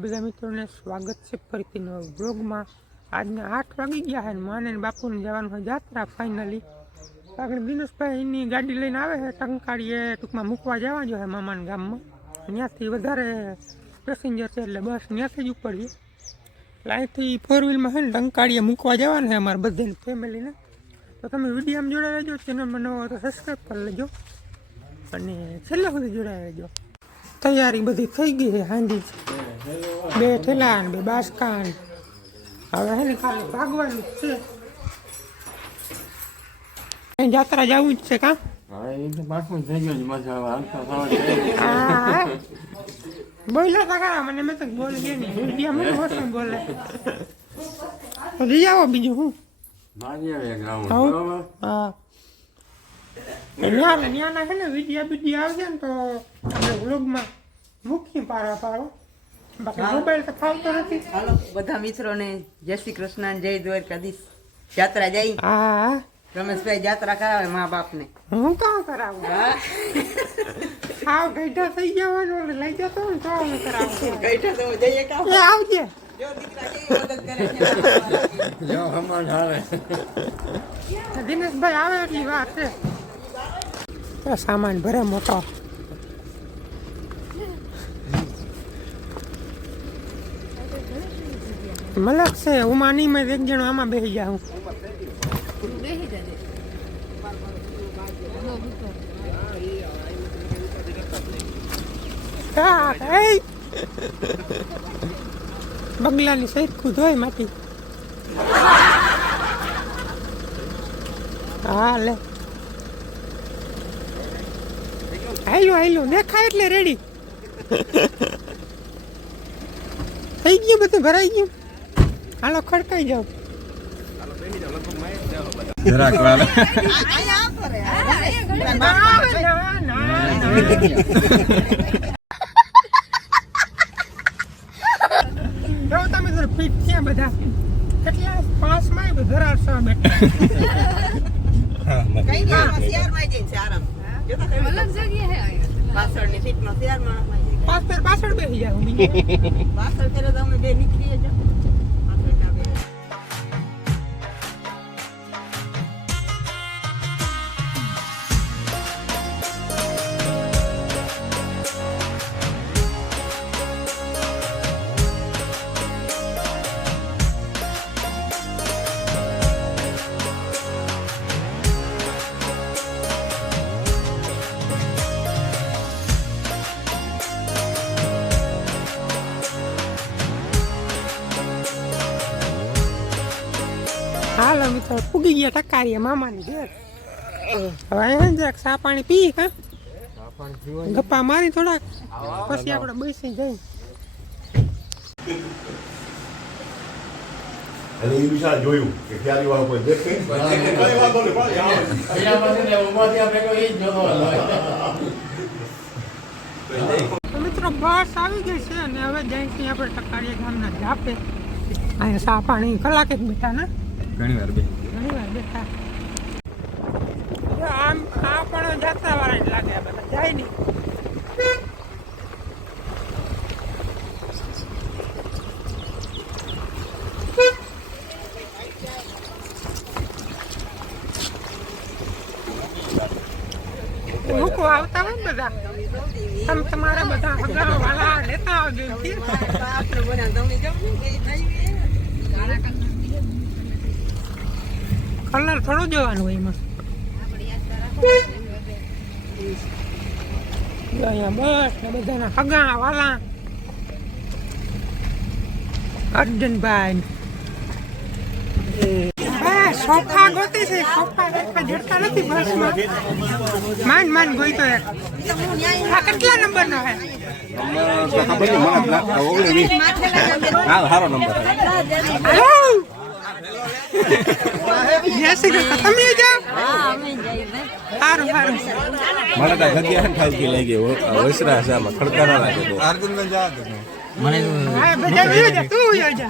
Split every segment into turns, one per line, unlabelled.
બધા બધા મિત્રોને સ્વાગત છે ફરીથી નવા બ્લોગમાં આજના આઠ વાગી ગયા છે ને માને ને બાપુને જવાનું હોય જાત્રા ફાઇનલી આગળ દિનેશભાઈ એની ગાડી લઈને આવે છે ટંકાળીએ ટૂંકમાં મૂકવા જવા જો છે મામાના ગામમાં. ત્યાંથી વધારે પેસેન્જર છે એટલે બસ ત્યાંથી જ ઉપડીએ. એટલે અહીંથી ફોર વ્હીલમાં છે ને ટંકાળીએ મૂકવા જવાનું છે અમારા બધાની ફેમિલીને તો તમે વિડીયોમાં જોડાઈ રહેજો ચેનલમાં નવો હોય તો સબસ્ક્રાઈબ કરી લેજો. અને છેલ્લે સુધી જોડાઈ રહેજો. તૈયારી બધી થઈ ગઈ છે હાંડી બે થેલા બે બાસકા હવે હે ને ખાલી ભાગવાનું છે. જાત્રા જવું જ છે કા? બોલ્યા તા મને મેં તો બોલ ગયા નહીં ગયા મને હોશું બોલે. તો જઈ આવો બીજું હું. હા. ન્યા ન્યાના છે ને બીડીયો આવશે ને તો વ્લોગમાં મૂકીએ પારા પારો.
હાલો બધા મિત્રોને જય શ્રી કૃષ્ણ જય દ્વારકાધીશ. જાત્રા જઈ
હા.
રમેશભાઈ જાત્રા કરાવે મા બાપને.
હું કાં કરાવું?
હા.
હાવ ગઈઢા થઈ જવાનું એટલે લઈ જતો ને તો હું કરાવું.
ગઈઠા તો જઈએ કામ.
એ આવજે.
જો દીકરા કેવી મદદ કરે છે.
જો હમણાં આવે.
દિનેશભાઈ આવે એટલી વાર છે. તો સામાન ભરે મોટો. મલક છે, ઉમા નહીં, મેં એક જણો આમાં બેસી જાઉં. બગલાની સરખું ધોય માટી. હા, લે. હાલો હાલો દેખાય એટલે રેડી થઈ ગયું બધું, ભરાઈ ગયું? હાલો ખડકાઈ જાવ તમે ફિટ થયા બધા. કેટલા પાંચમાં બેઠા
જઈને છે આરામ. જો તો કેવી પાછળની સીટમાં શિયાળમાં. જઈને.
પાંચ પાછળ બેસી જાવ
પાછળ ત્યારે તમે બે નીકળીએ જ.
મિત્રો ફૂગી ગયા ટકારીએ મામાની ઘેર. હવે અહીંયા જરાક ચા પાણી પી કા ગપ્પા મારી થોડાક. પછી આપણે બેસી જઈ
અને એ વિશાળ જોયું કે ક્યારે વાળો કોઈ દેખે? કઈ વાંધો નહીં, પણ આવે.
તો મિત્રો બસ આવી ગઈ છે અને હવે જઈશું આપણે ટકારીયા ગામના જાપે અહીંયા ચા પાણી કલાક જ બેઠા ને.
ઘણી વાર બે
ઘણી વાર બેઠા આમ આ પણ જાત્રા વાળા જ લાગે બધા. જાય નહીં. મૂકવા આવતા હોય ને બધા. તમે તમારા બધા હગા વાળા લેતા આવજો એમથી.
આપણે બન્યા તમે જાઓ ને એ થઈ
કલર થોડો જોવાનું હોય એમાં. અહીંયા બસ ને બધાના હગા વાલા. અર્જુનભાઈ હા સોફા ગોતી છે સોફા જડતા નથી બસમાં. માન માન ગોઈતો એક. આ કેટલા નંબરનો હે?
સારો નંબર.
જય શ્રી કૃષ્ણ તમે જાઓ સારું સારું
મને તો જગ્યા ખાઈ ગઈ લાગી વસરા છે આમાં ખડકા ના લાગે તો.
હા બધા વયો જા તું જા.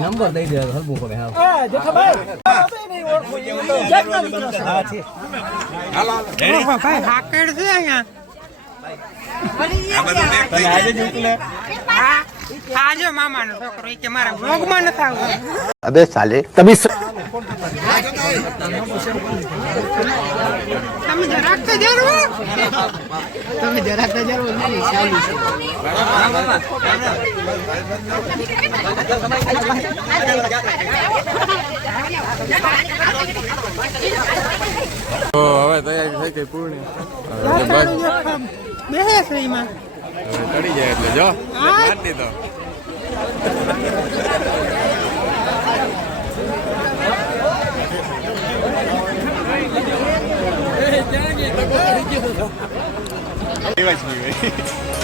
નંબર દઈ દે હરવું પડે હા.
ભાઈ. હાકેડ છે અહીંયા.
તમે આજે જ
હા. આજો મામાનો છોકરો કે મારા ભોગમાં નથી
આવતો. અબે સાલે
તમે જરાક તો
તમે જરાક તો જરવો નહીં ચાલુ છે.
હવે તૈયારી થઈ ગઈ પૂર્ણ.
બેસે એમાં.
ચડી જાય એટલે જો
નહીં
તો દીધો. એવા જ નહીં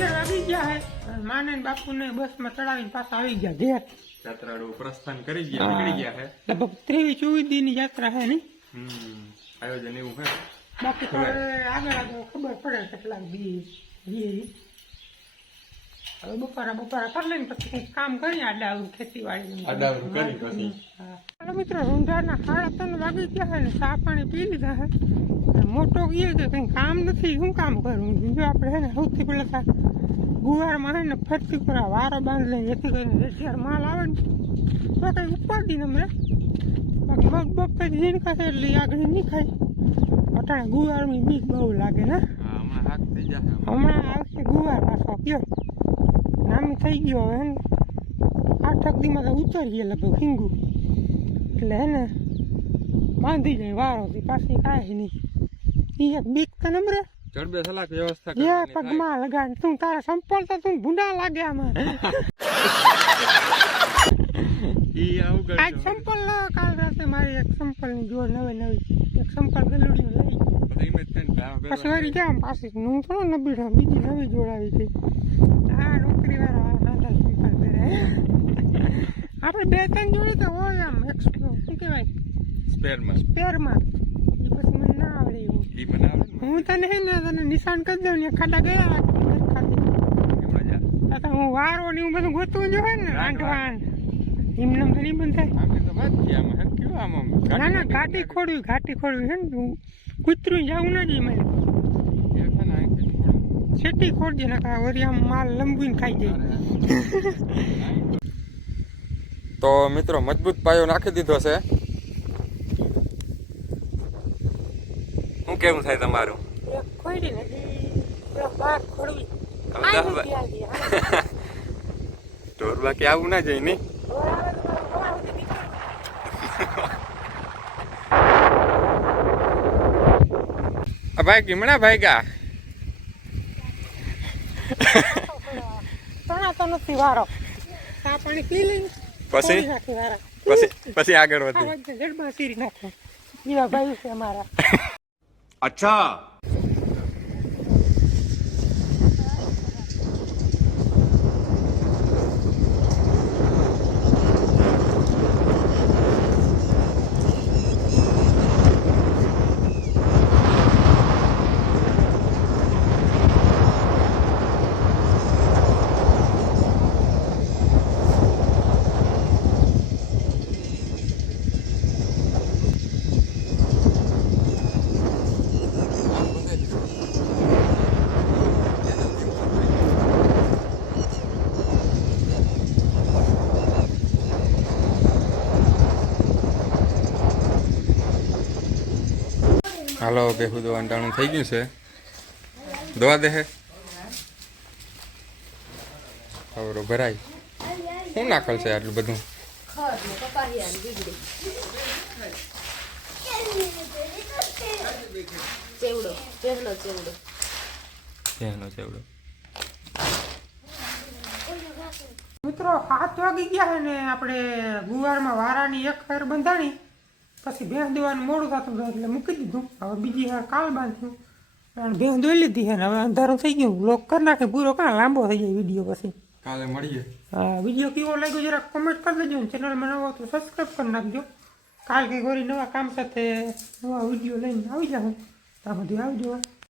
અગિયાર વાગી ગયા હે. માને ને બાપુને બસમાં ચડાવીને પાછા આવી ગયા. ઘેર.
યાત્રાળુ પ્રસ્થાન કરી ગયા નીકળી ગયા હે?
લગભગ ત્રેવીસ ચોવીસ દી ની યાત્રા હે નહીં?
હમ આયોજન એવું હે?
બાકી તો હવે? આગળ આગળ ખબર પડે કેટલાક દી ઈ. હવે બપોરા બપોરા કરી લઈને પછી કંઈક કામ કરીએ આડાવરું ખેતીવાડી
આડાવરું કરી પછી.
ચાલો મિત્રો રૂંઢાના સાડા ત્રણ વાગી ગયા છે ને ચા પાણી પી લીધા છે અને મોટો કહીએ કે કંઈ કામ નથી. શું કામ કરું જો આપણે છે ને સૌથી પહેલાં તા ગુવારમાં છે ને ફરતી કરા વારો બાંધ લઈએ જેથી કરીને રેસિયાર માલ આવે ને તો કંઈ ઉપાડી ને બાકી મગ બગ પછી ઝીણકા છે એટલે આગળ નહીં ખાય અટાણે ગુવારની બીક બહુ લાગે ને.
હમણાં
આવશે ગુવાર પાછો કયો. નામી થઈ ગયો હવે ને. આઠક દીમાં તો ઉતરી ગયા લગભગ હિંગુ. એટલે હે ને બાંધી જાય વારોથી પાછી કાંઈ નહીં. ઈ એક બીક તો નમરે
જડબે સલાક વ્યવસ્થા
જે પગમાં લગાડ તું તારા સંપલ તો તું ભૂંડા લાગે આમાં
ઈ આવું
આજ સંપલ કાલ રાતે મારી એક સંપલની જોર નવે નવી એક સંપલ ગલુડી લઈ. પછી વળી ગયા પાછી હું થોડો નબીડો બીજી નવી જોડાવી હતી આ નોકરી વાળા સંપલ આપણે બે ત્રણ જોડી તો હોય આમ એક શું કહેવાય?
સ્પેરમાં
સ્પેરમાં એ પછી મને ના આવડે એવું. હું તને હે ને તને નિશાન કરી દઉં ને ખાડા ગયા ખાતી હું વારો ને એવું બધું ગોતવું જો હોય ને આંઠવાન એમને તો નહીં બંધ થાય.
આપણે તો વાત છે આમાં હેડ કેવું આમ આમ
ના ના ઘાટી ખોડવી ઘાટી. ખોડવી હે ને હું કૂતરું જવું ના જઈ મારે. છેટી ખોડજે ને કા વરી આમ માલ લંબીને ખાઈ જાય.
તો મિત્રો મજબૂત પાયો નાખી દીધો છે. કેવું થાય તમારું? ઢોર બાકી આવું ના જાય નહીં ભાઈ કિમણા ભાઈ
લઈને
પછી? પછી? આગળ વધી.
ભાઈ છે અમારા.
અચ્છા.
હાલો બેહું દવાનું ટાણું થઈ ગયું છે. દવા દે હે. ખબરો ભરાય. શું નાખલ છે આટલું બધું?
ચેવડો.
મિત્રો સાત વાગી ગયા છે ને આપણે ગુવારમાં વારાની એક ફેર બંધાણી. પછી ભેંસ દોવાનું મોડું થતું હતું એટલે મૂકી દીધું. હવે બીજી વાર કાલ બાંધ્યું અને ભેંસ દોઈ લીધી છે હવે અંધારું થઈ ગયું. લોક કરી નાખે. પૂરો કાં લાંબો થઈ જાય વીડિયો પછી.
કાલે મળીએ.
હા વીડિયો કેવો લાગ્યો જરા કોમેન્ટ કરી દેજો ચેનલમાં નવો તો સબસ્ક્રાઈબ કરી નાખજો. કાલ કે ગોરી નવા કામ સાથે નવા વીડિયો લઈને આવી જાઉં. ત્યાં સુધી આવજો.